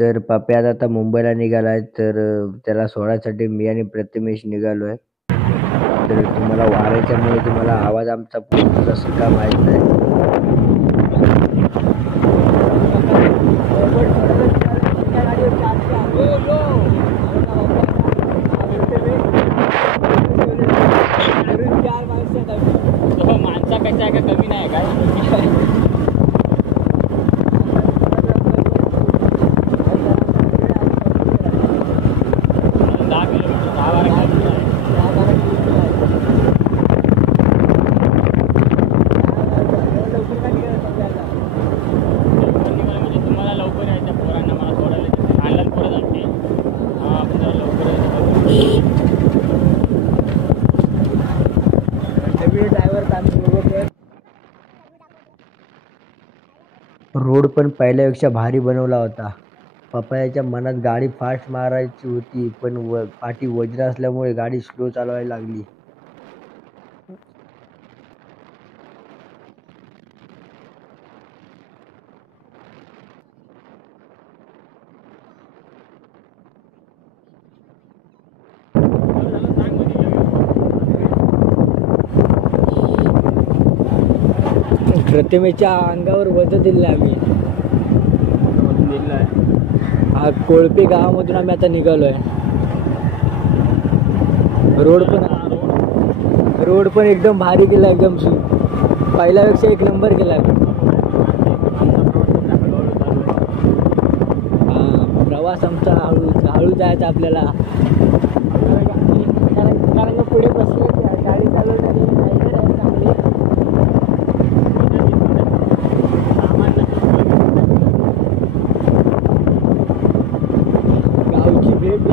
तर पप्या आता मुंबईला निघालाय, तर त्याला सोडायसाठी मी आणि प्रथमेश निघालोय. तर तुम्हाला वाऱ्याच्यामुळे तुम्हाला आवाज आमचा पोहोचत असेल का माहित नाही. माणसापेक्षा का कमी नाही काय. रोड पण पहिल्यापेक्षा भारी बनवला होता. पप्पाच्या मनात गाडी फास्ट मारायची होती, पण पाठी वज्र असल्यामुळे गाडी स्लो चालवायला लागली. प्रथमेच्या अंगावर वजन दिले आम्ही. हा कोळपे गावामधून आम्ही आता निघालोय. रोड पण एकदम भारी केला, एकदम पहिल्यापेक्षा एक नंबर केलाय. प्रवास आमचा हळू जायचा आपल्याला, कारण पुढे बसले गाडी चालवणारी गावची भेट.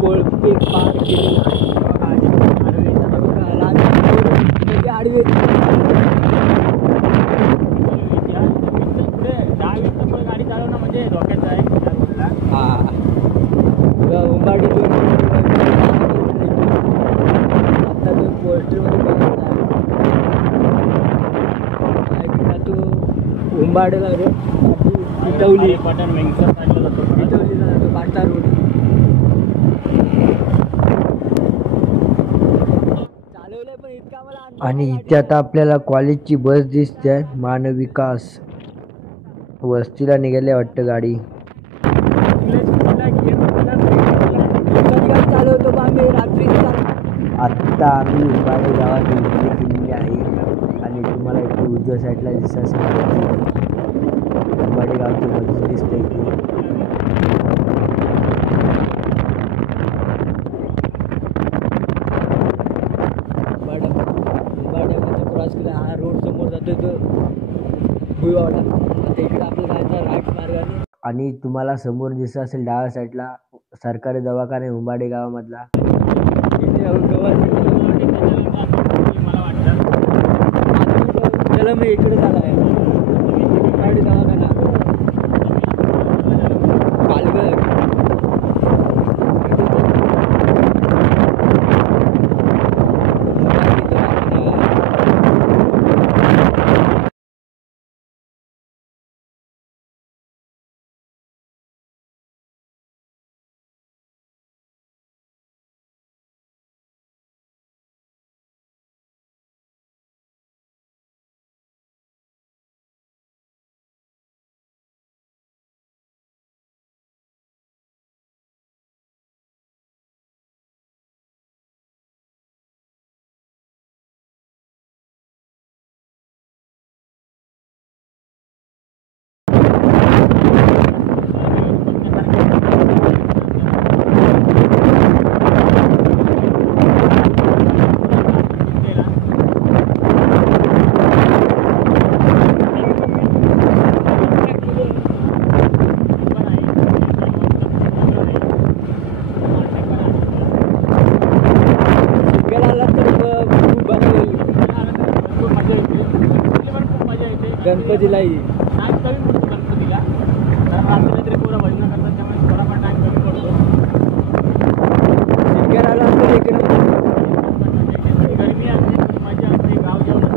कोळपे पार केली आडवे गाडी चालवणं म्हणजे धोक्याचं आहे. हा उंबाडी आता तो पोस्टरमध्ये बघायचा तू उंबाडीला रे पिटवली पटन मेंगसर काढला जातो. पिटवलीला जातो पाटा रोड. आणि इथे आता आपल्याला कॉलेजची बस दिसते, मानव विकास. वस्तीला निघाले वाटतं गाडी. चालवतो आम्ही रात्री. आत्ता आम्ही उंबाडे गावात एंट्री केलेली आहे आणि तुम्हाला इथे उजव्या साईडला दिसत असेल उंबाडे गावची मस्जिद दिसते इथे. क्रॉस केला, हा रोड समोर जातोय तो भुईवाडा. आता इकडे आपलं जायचं राईट मार्गाने. आणि तुम्हाला समोर दिसत असेल डाव्या साईडला सरकारी दवाखाना उंबाडे गावामधला. चला मी इकडे झालाय उंबाडे दवाखाना पालघर. गणपतीला टाइम कमी पडतो गणपतीला, कारण रात्री तरी पोरं भजनं करतात त्यामुळे थोडाफार टाइम कमी पडतो. सिंगर आला तर इकडे गरमी असते, मजा असते, गाव जेवण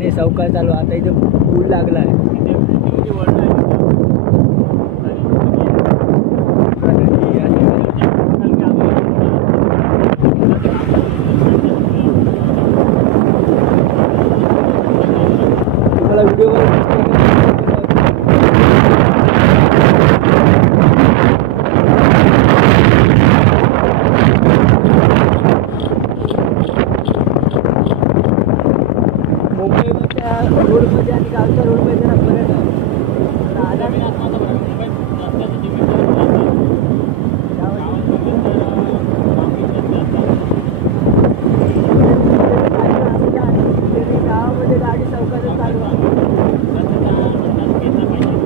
आणि चौकात चालू. आता इथे पूल लागला आहे. इथे मोठी वळणं आहे तिथं. तुम्हाला व्हिडिओ मुंबईमधल्या रोडमध्ये आणि गावच्या रोडमध्ये जरा फरक आहे. तर आता आगामी रस्त्याचा बघा, मुंबईत रस्त्याची जिम्मेदारी असते. गावामध्ये तर बाकी रस्ते असतात. गावामध्ये गाडी चौकात चालू आहे. रस्त्याचा अंदाज घेतला पाहिजे.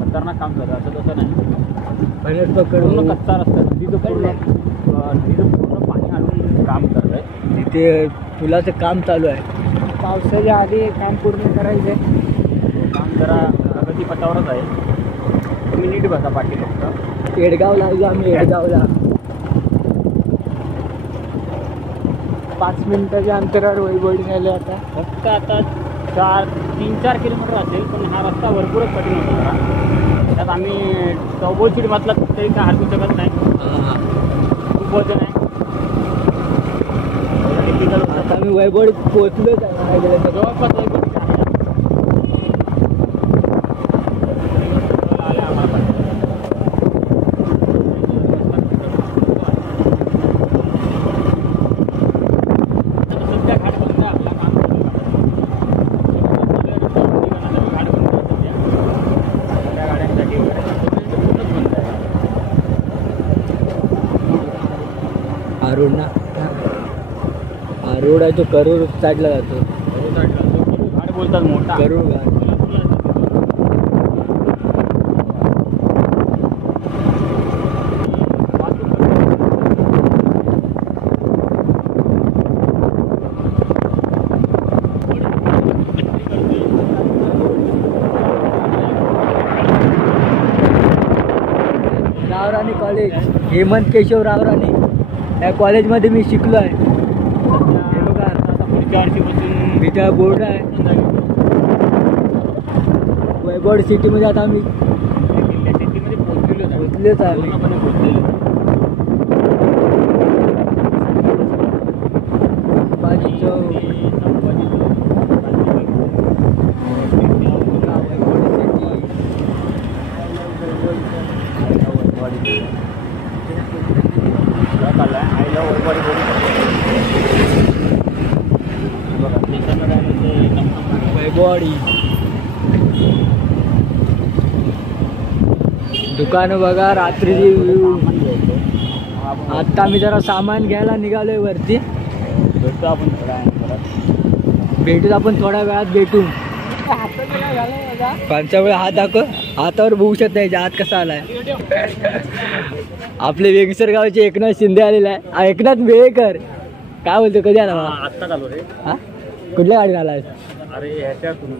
खतरनाक काम करतं, असं तसं नाही. पूर्ण कच्चा रस्ता, तिथं पूर्ण पाणी आणून काम करत आहे. तिथे पुलाचं काम चालू आहे. पावसाच्या आधी काम पूर्ण करायचं. काम जरा प्रगतीपथावरच आहे. तुम्ही नीट बसा पाठी फक्त. येडगावला आलो आम्ही. येडगावला 5 मिनिटाच्या अंतरावर वैभवडी झाले. आता फक्त आता 3-4 किलोमीटर असेल, पण हा रस्ता भरपूरच कठीण होता जरा. त्यात आम्ही चौबोल म्हटलं तरी काय हरकू शकत नाही. खूप वजन आहे. डिफिकल्ट होतं. आता आम्ही वैभवडीत पोहोचलोच आहे. जवळपास वैभवडी आहे. आले आम्हाला पण. सध्या घाट बंद आहे आपला काम. घाट बंद आहे सध्या. सगळ्या गाड्यांसाठी वगैरे पूर्णच बंद आहे. हा रोड ना, हा रोड आहे तो करूर साईडला जातो. घाट बोलतात मोठा. करूर घाट. रावराणी कॉलेज, हेमंत केशव रावराणी, या कॉलेजमध्ये मी शिकलो आहे. हे बघा, आता पुढच्या वर्षीपासून इथं बोर्ड आहे. वैभव सिटीमध्ये आता आम्ही सिटीमध्ये पोचलेच आहे. पूर्णपणे पोहोचलेलो. संभाजी चौक, वैभववाडी. दुकानं बघा, रात्रीची व्ह्यू. आता आम्ही जरा सामान घ्यायला निघालोय वरती. भेटतो आपण थोड्या वेळाने परत. भेटूच आपण थोड्या वेळात भेटू. पांच्यामुळे हात दाखव, हातावर बघू शकता याच्या हात कसा आलाय. आपले वेंगसर गावचे एकनाथ शिंदे आलेला आहे. एकनाथ वेळेकर काय बोलतो, कधी आला? आत्ता चालू रे. हा, कुठल्या गाडीत आलाय? अरे ह्याच्यातून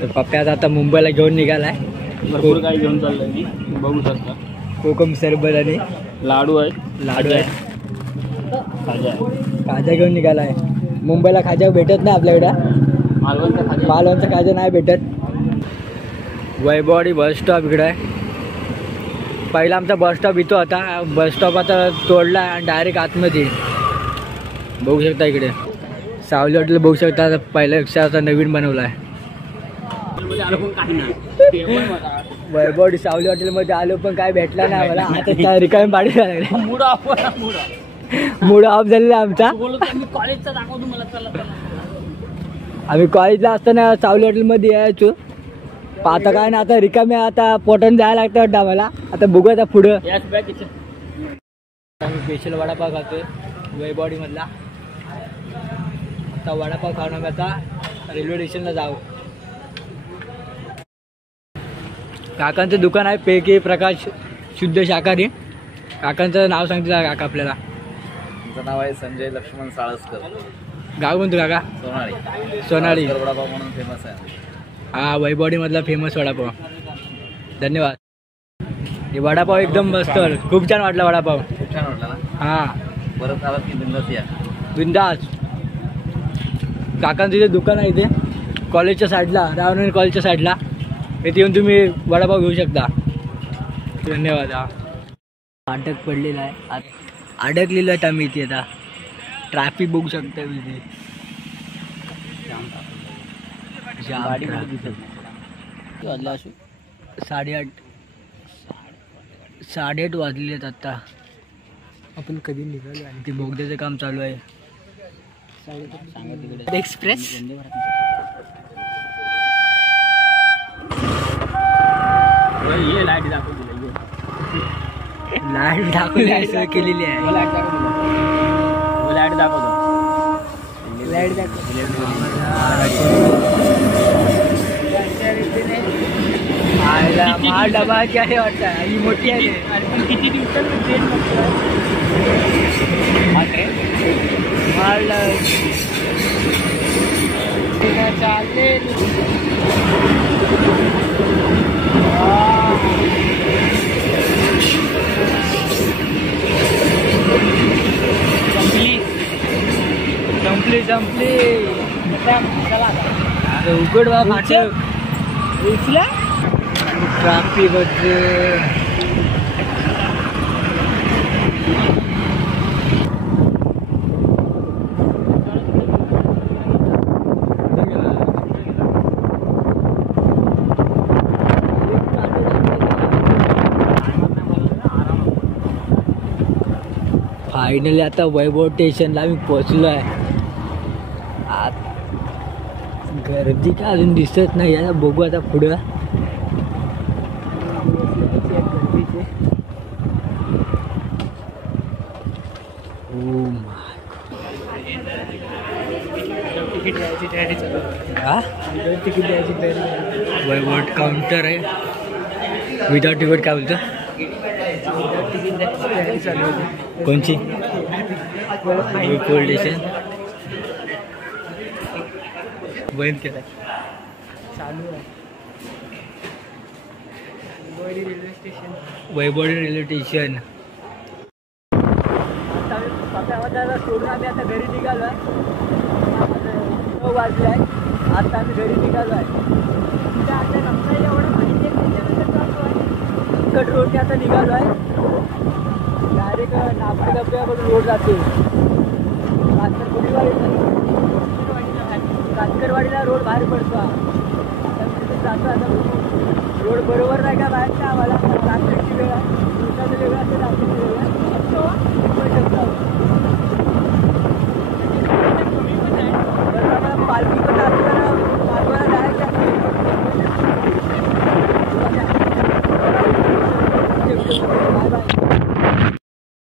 तर पप्प्यात आता मुंबईला घेऊन निघालाय. भरपूर काही घेऊन चाललंय मी, बघू शकता. कोकम सरबत आणि लाडू आहे. आहे, खाजा आहे. खाजा घेऊन निघालाय. मुंबईला खाजा भेटत नाही आपल्याकडं, मालवणचा खाजा नाही भेटत. वैभववाडी बस स्टॉप इकडं आहे. पहिला आमचा बस स्टॉप इथं होता, बस स्टॉप आता तोडला आणि डायरेक्ट आतमध्ये बघू शकता. इकडे सावली हॉटेल बघू शकता, आता पहिल्यापेक्षा आता नवीन बनवला आहे. वैभववाडी सावली हॉटेलमध्ये आलो पण काय भेटला नाही आम्हाला. आता रिकामी पाडी मूड ऑफ झालेला आमचा. आम्ही कॉलेजला असताना सावली हॉटेलमध्ये यायचो. आता काय ना, आता रिकामी आता पोटाने जायला लागतं वाटतं आम्हाला. आता बघू आता पुढं. आम्ही स्पेशल वडापाव खातोय वैभववाडी मधला. आता वडापाव खाऊन आम्ही आता रेल्वे स्टेशनला जाऊ. काकांचं दुकान आहे पैकी प्रकाश शुद्ध शाकाहारी. काकांचं नाव सांगते काका आपल्याला. तुमचं नाव आहे संजय लक्ष्मण साळसकर. गाव कोणतं काका? सोनाळी. वडापाव म्हणून फेमस आहे. हा, वैभववाडी मधला फेमस वडापाव. धन्यवाद. हे वडापाव एकदम मस्त, खूप छान वाटला वडापाव. खूप छान वाटला ना? हा, परत आलात की बिंदास या. बिंदास. काकांचं इथे दुकान आहे, इथे कॉलेजच्या साईडला, रावनगरी कॉलेजच्या साईडला. इथे येऊन तुम्ही वडापाव घेऊ शकता. धन्यवाद. हा, अटक पडलेला आहे, अडकलेलं आहे आम्ही इथे. आता ट्रॅफिक बघू शकता इथे. 8:30 वाजलेले आहेत आता. आपण कधी निघालो आणि ते बोगद्याचं काम चालू आहे. एक्सप्रेस लाईट दाखवली आहे, सोय केलेली आहे. लाईट दाखवतो. डबा काय वाटतं, ही मोठी आहे. किती दिवसात ट्रेन चालेल. संपली. उघड बा फाटक. ट्राफिक फायनली आता वैभव स्टेशनला आम्ही पोहोचलो आहे. गर्दी काय अजून दिसत नाही आहे, बघू आता पुढं. वैभव काउंटर आहे. विदाउट तिकीट काय बोलतं? कोणची? पोलीस स्टेशन बंद केला, चालू आहे. Vaibhavwadi railway station. सोडून आम्ही आता घरी निघालो आहे. 9 वाजले आहे. आता आम्ही घरी निघालो आहे. आता नंतर एवढं माहिती कट रोडने आता निघालो आहे. डायरेक्ट नागपूरकडून रोड जाते. कातकरवाडीला रोड बाहेर पडतो. जातो आता रोड बरोबर नाही का बाहेरचा आम्हाला. रात्रीची वेळ आहे, दिवसाचं वेगळं असतं, रात्रीची वेळ आहे.